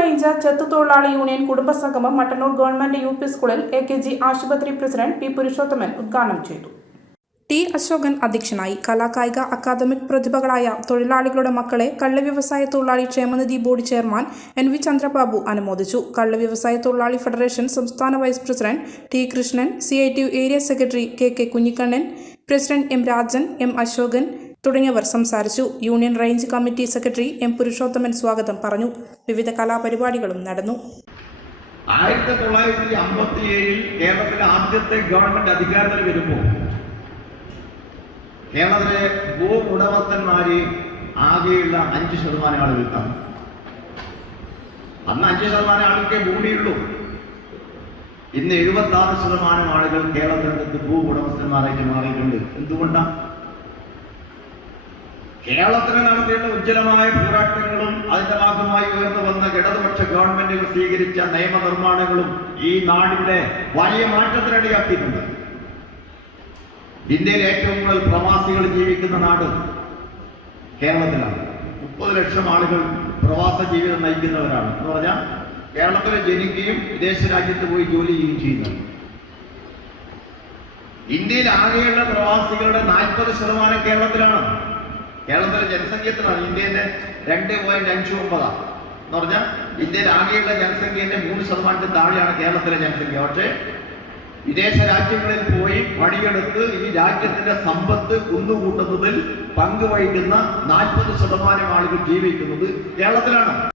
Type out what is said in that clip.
Range ചെത്തു തൊഴിലാളി union കുടുംബസംഗമം Mattannur government U P സ്കൂളിൽ എ കെ ജി ആശുപത്രി പ്രസിഡന്റ് പി പുരുഷോത്തമൻ ഉദ്ഘാടനം ചെയ്തു. ടി അശോകൻ അധ്യക്ഷനായി കലാകായിക അക്കാദമിക് പ്രതിഭകളായ തൊഴിലാളികളുടെ മക്കളെ കള്ള് വ്യവസായ തൊഴിലാളി ക്ഷേമനിധി board chairman N V Chandrababu അനുമോദിച്ചു. കള്ള് വ്യവസായ തൊഴിലാളി ഫെഡറേഷൻ സംസ്ഥാന vice president T Krishnan C area secretary K K Kunhikannan president M Rajan M Asokan തുടങ്ങിയവർ സംസാരിച്ചു. Union range committee secretary M Purushothaman സ്വാഗതം പറഞ്ഞു. വിവിധ കലാപരിപാടികളും നടന്നു. ആയിരത്തി തൊള്ളായിരത്തി അമ്പത്തി ഏഴിൽ കേരളത്തിലെ ആദ്യത്തെ ഗവൺമെന്റ് അധികാരത്തിൽ വരുമ്പോൾ കേരളത്തിലെ ഭൂ ഉടമസ്ഥന്മാരെ ആകെയുള്ള അഞ്ച് ശതമാനം ആളുകൾക്കാണ് അന്ന് അഞ്ച് ശതമാനം ആളുകൾക്കേ ഭൂമിയുള്ളൂ. ഇന്ന് എഴുപത്തി ആറ് ശതമാനം ആളുകൾ കേരളത്തിൽ ഭൂ ഉടമസ്ഥന്മാരായിട്ട് മാറിയിട്ടുണ്ട്. എന്തുകൊണ്ടാണ് കേരളത്തിന് നടത്തിയുള്ള ഉജ്ജ്വലമായ പോരാട്ടങ്ങളും അതിന്റെ ഭാഗമായി ഉയർന്നു വന്ന ഇടതുപക്ഷ ഗവൺമെന്റുകൾ സ്വീകരിച്ച നിയമനിർമ്മാണങ്ങളും ഈ നാടിന്റെ വലിയ മാറ്റത്തിനിടയാക്കിയിട്ടുണ്ട്. ഇന്ത്യയിൽ ഏറ്റവും കൂടുതൽ പ്രവാസികൾ ജീവിക്കുന്ന നാട് കേരളത്തിലാണ്. മുപ്പത് ലക്ഷം ആളുകൾ പ്രവാസ ജീവിതം നയിക്കുന്നവരാണ്. എന്ന് പറഞ്ഞാൽ കേരളത്തിൽ ജനിക്കുകയും വിദേശ രാജ്യത്ത് പോയി ജോലി ചെയ്യുകയും ചെയ്യുന്നു ഇന്ത്യയിൽ ആകെയുള്ള പ്രവാസികളുടെ നാൽപ്പത് ശതമാനം കേരളത്തിലാണ്. കേരളത്തിലെ ജനസംഖ്യത്തിലാണ് ഇന്ത്യന്റെ രണ്ട് പോയിന്റ് അഞ്ച് ഒമ്പതാണ് എന്ന് പറഞ്ഞാൽ ഇന്ത്യയിൽ ആകെയുള്ള ജനസംഖ്യന്റെ മൂന്ന് ശതമാനത്തിന് താഴെയാണ് കേരളത്തിലെ ജനസംഖ്യ. പക്ഷേ വിദേശ രാജ്യങ്ങളിൽ പോയി പണിയെടുത്ത് ഈ രാജ്യത്തിന്റെ സമ്പത്ത് കുന്നുകൂട്ടുന്നതിൽ പങ്കുവഹിക്കുന്ന നാൽപ്പത് ശതമാനം ആളുകൾ ജീവിക്കുന്നത് കേരളത്തിലാണ്.